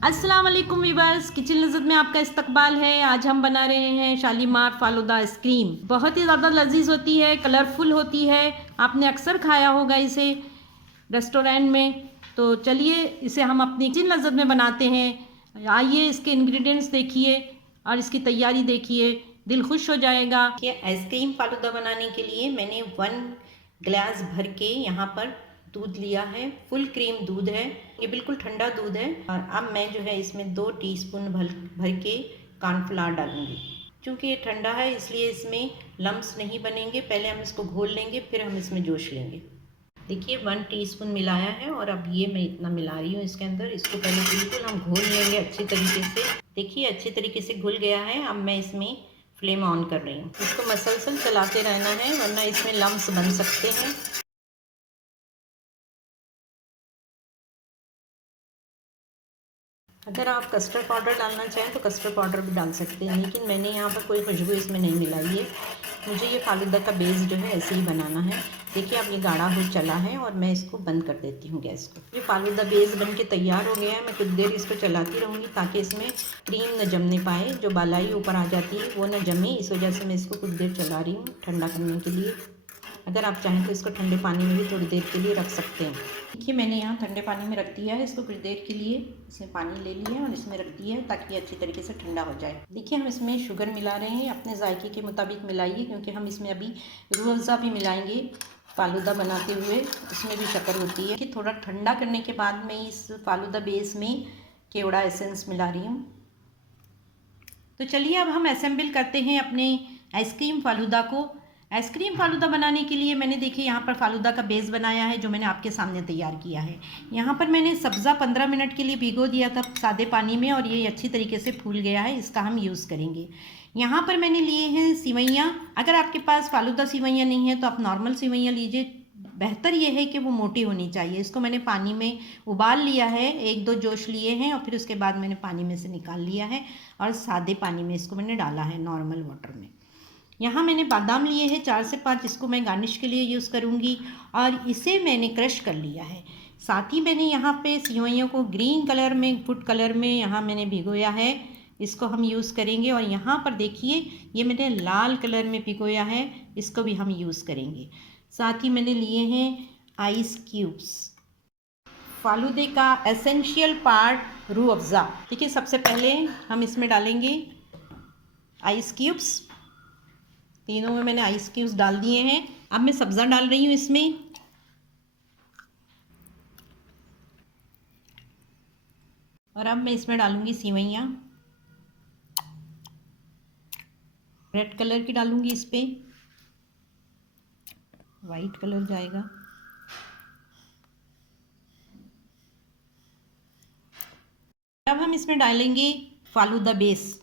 अस्सलाम वालेकुम viewers, kitchen लज़्ज़त में आपका इस्तकबाल है। आज हम बना रहे हैं शालीमार फालूदा आइसक्रीम। बहुत ही ज़्यादा लजीज होती है, कलरफुल होती है। आपने अक्सर खाया होगा इसे रेस्टोरेंट में। तो चलिए इसे हम अपनी किचन लज़्ज़त में बनाते हैं। आइए इसके इंग्रेडिएंट्स देखिए और इसकी तैयारी देखिए, दिल खुश हो जाएगा। ये आइसक्रीम फालूदा बनाने के लिए मैंने 1 गिलास भर के यहाँ पर दूध लिया है। फुल क्रीम दूध है, ये बिल्कुल ठंडा दूध है। और अब मैं जो है इसमें 2 टीस्पून भर के कॉर्नफ्लावर डालूंगी। क्योंकि ये ठंडा है इसलिए इसमें लम्स नहीं बनेंगे। पहले हम इसको घोल लेंगे, फिर हम इसमें जोश लेंगे। देखिए 1 टीस्पून मिलाया है और अब ये मैं इतना मिला रही हूँ इसके अंदर। इसको पहले बिल्कुल हम घोल लेंगे अच्छी तरीके से। देखिए अच्छी तरीके से घुल गया है। अब मैं इसमें फ्लेम ऑन कर रही हूँ। इसको मसलसल चलाते रहना है वरना इसमें लम्स बन सकते हैं। अगर आप कस्टर्ड पाउडर डालना चाहें तो कस्टर्ड पाउडर भी डाल सकते हैं, लेकिन मैंने यहाँ पर कोई खुशबू इसमें नहीं मिलाई है। मुझे ये फालूदा का बेस जो है ऐसे ही बनाना है। देखिए अब ये गाढ़ा हो चला है और मैं इसको बंद कर देती हूँ गैस को। ये फालूदा बेस बन के तैयार हो गया है। मैं कुछ देर इसको चलाती रहूँगी ताकि इसमें क्रीम न जमने पाए। जो बालाई ऊपर आ जाती है वो न जमे, इस वजह से मैं इसको कुछ देर चला रही हूँ ठंडा करने के लिए। अगर आप चाहें तो इसको ठंडे पानी में भी थोड़ी देर के लिए रख सकते हैं। देखिए मैंने यहाँ ठंडे पानी में रख दिया है इसको। कुछ देर के लिए इसमें पानी ले लिया और इसमें रख दिया है ताकि अच्छी तरीके से ठंडा हो जाए। देखिए हम इसमें शुगर मिला रहे हैं, अपने जायके के मुताबिक मिलाइए, क्योंकि हम इसमें अभी रूह अफ़ज़ा भी मिलाएंगे फालूदा बनाते हुए। इसमें भी शक्कर होती है। कि थोड़ा ठंडा करने के बाद मैं इस फालूदा बेस में केवड़ा एसेंस मिला रही हूँ। तो चलिए अब हम असेंबल करते हैं अपने आइसक्रीम फालूदा को। आइसक्रीम फालूदा बनाने के लिए मैंने देखिए यहाँ पर फालूदा का बेस बनाया है जो मैंने आपके सामने तैयार किया है। यहाँ पर मैंने सब्ज़ा 15 मिनट के लिए भिगो दिया था सादे पानी में और ये अच्छी तरीके से फूल गया है। इसका हम यूज़ करेंगे। यहाँ पर मैंने लिए हैं सिवैयाँ। अगर आपके पास फालूदा सिवैयाँ नहीं है तो आप नॉर्मल सिवैयाँ लीजिए। बेहतर ये है कि वो मोटी होनी चाहिए। इसको मैंने पानी में उबाल लिया है, 1-2 जोश लिए हैं और फिर उसके बाद मैंने पानी में से निकाल लिया है और सादे पानी में इसको मैंने डाला है, नॉर्मल वाटर में। यहाँ मैंने बादाम लिए हैं 4 से 5, जिसको मैं गार्निश के लिए यूज़ करूँगी और इसे मैंने क्रश कर लिया है। साथ ही मैंने यहाँ पे सेवइयों को ग्रीन कलर में, फूड कलर में यहाँ मैंने भिगोया है। इसको हम यूज़ करेंगे। और यहाँ पर देखिए ये मैंने लाल कलर में भिगोया है, इसको भी हम यूज़ करेंगे। साथ ही मैंने लिए हैं आइस क्यूब्स। फालूदे का एसेंशियल पार्ट रूह अफ़ज़ा। देखिए सबसे पहले हम इसमें डालेंगे आइस क्यूब्स। तीनों में मैंने आइस क्यूब्स डाल दिए हैं। अब मैं सब्ज़ा डाल रही हूँ इसमें। और अब मैं इसमें डालूंगी सेवइयाँ। रेड कलर की डालूंगी, इस पे वाइट कलर जाएगा। अब हम इसमें डालेंगे फालूदा बेस।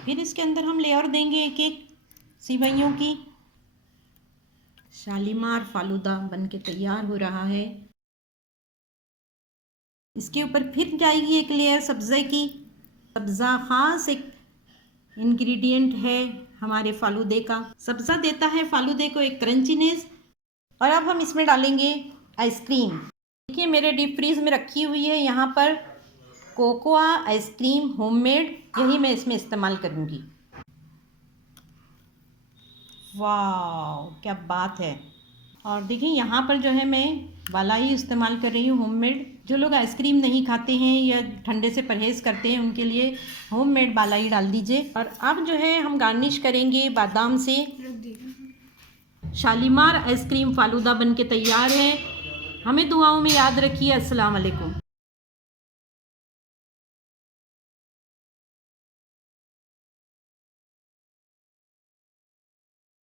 फिर इसके अंदर हम लेयर देंगे एक एक सेवइयों की। शालीमार फालूदा बनके तैयार हो रहा है। इसके ऊपर फिर जाएगी एक लेयर सब्ज़े की। सब्ज़ा ख़ास एक इंग्रेडिएंट है हमारे फालूदे का। सब्ज़ा देता है फालूदे को एक क्रंचीनेस। और अब हम इसमें डालेंगे आइसक्रीम। देखिए मेरे डीप फ्रीज में रखी हुई है यहाँ पर कोकोआ आइसक्रीम होममेड, यही मैं इसमें इस्तेमाल करूँगी। वाह क्या बात है। और देखिए यहाँ पर जो है मैं बालाई इस्तेमाल कर रही हूँ, होममेड। जो लोग आइसक्रीम नहीं खाते हैं या ठंडे से परहेज़ करते हैं उनके लिए होममेड बालाई डाल दीजिए। और अब जो है हम गार्निश करेंगे बादाम से। शालीमार आइसक्रीम फालूदा बन के तैयार है। हमें दुआओं में याद रखिए। अस्सलाम वालेकुम।